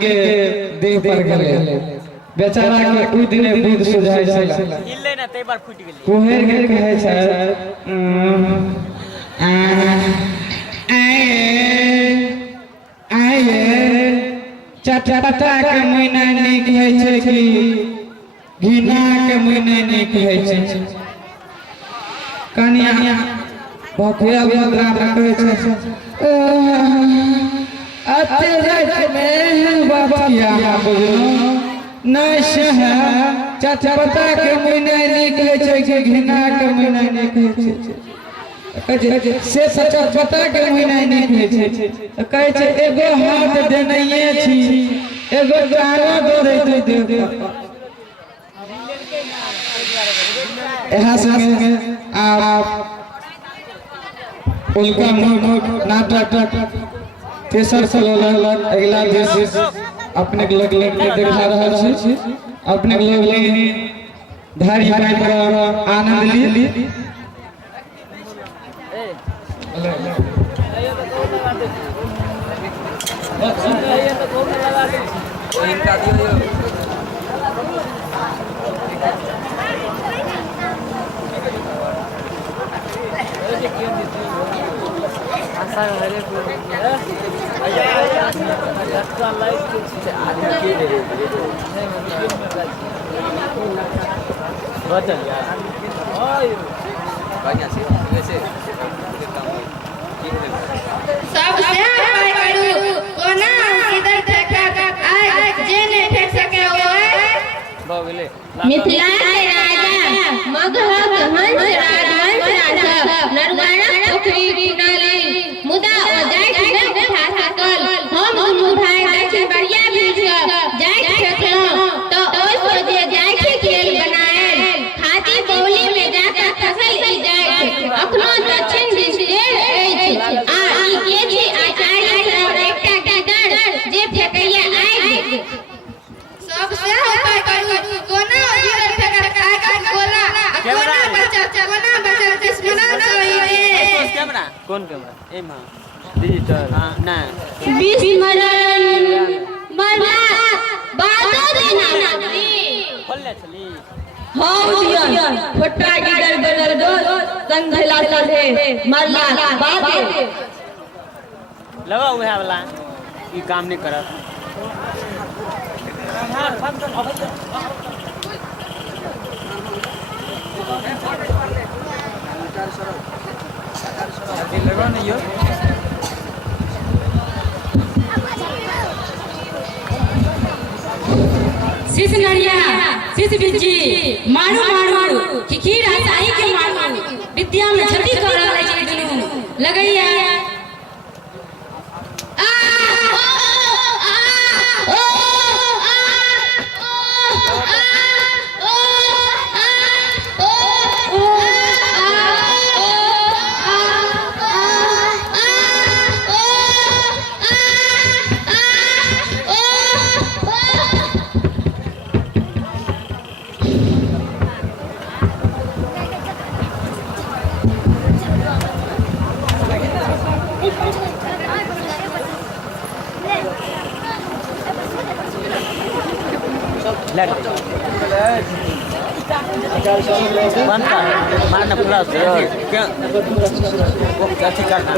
के देह पर गेले बेचारा के ओइ दिने बुध सुझाय छला इल्ले ना ते बार फुट गेले कुहेर के कहै छै आए चटपटा के महीना नीक है छै कि घिना के महीना नीक है छै कन्या भखिया मुद्रा में कहै छै अते रात में बाबा बुझलो नहीं सह चटपटा के महीना नीक है छै कि घिना के महीना नीक है छै से चटपटा के महीना नीक है छै कहै छै एगो हाथ देनैये छी एगो गाना दे दे एहा संगे आप उनका नाटक तेसर अगला देश अपने लोग देखा रहा छी अपने लोग धारी बांध कर आनंद ली मिथिला के राजा मगहक हंस राजवंश राजा नरवाना पोखरी डाली मुदा ओ जाइत न उठा सकल हम दुनु भाई दक्षिण बरिया बीच जाइत छथलौ तो ओइ सोजे जाइत खेल बनाएल हाथी बौली में जाकर फसल ई जाइत अखनो दक्षिण दिस गेल अछि आ ई के छी आचार्य और एकटा डगर जे फेकैया आइ सबसे उपाय करू कोना गिरल फेकर कागज गोला कोना बचा दुश्मना सही कैमरा कौन कैमरा ए मां डिजिटल हां ना विस्मरण मरला बातो देना नगरी खोलले छली हां दियन फटा गिरल बनल दो संघला सधे मरला बातो लगा उहे वाला ई काम नहीं करत शिश नरिया शिश बिज्जी मारू मारू खिखीरा साई के मारू विद्या में छति कर रहल छै दुनु लगैया मारना पूरा क्या वो क्या करना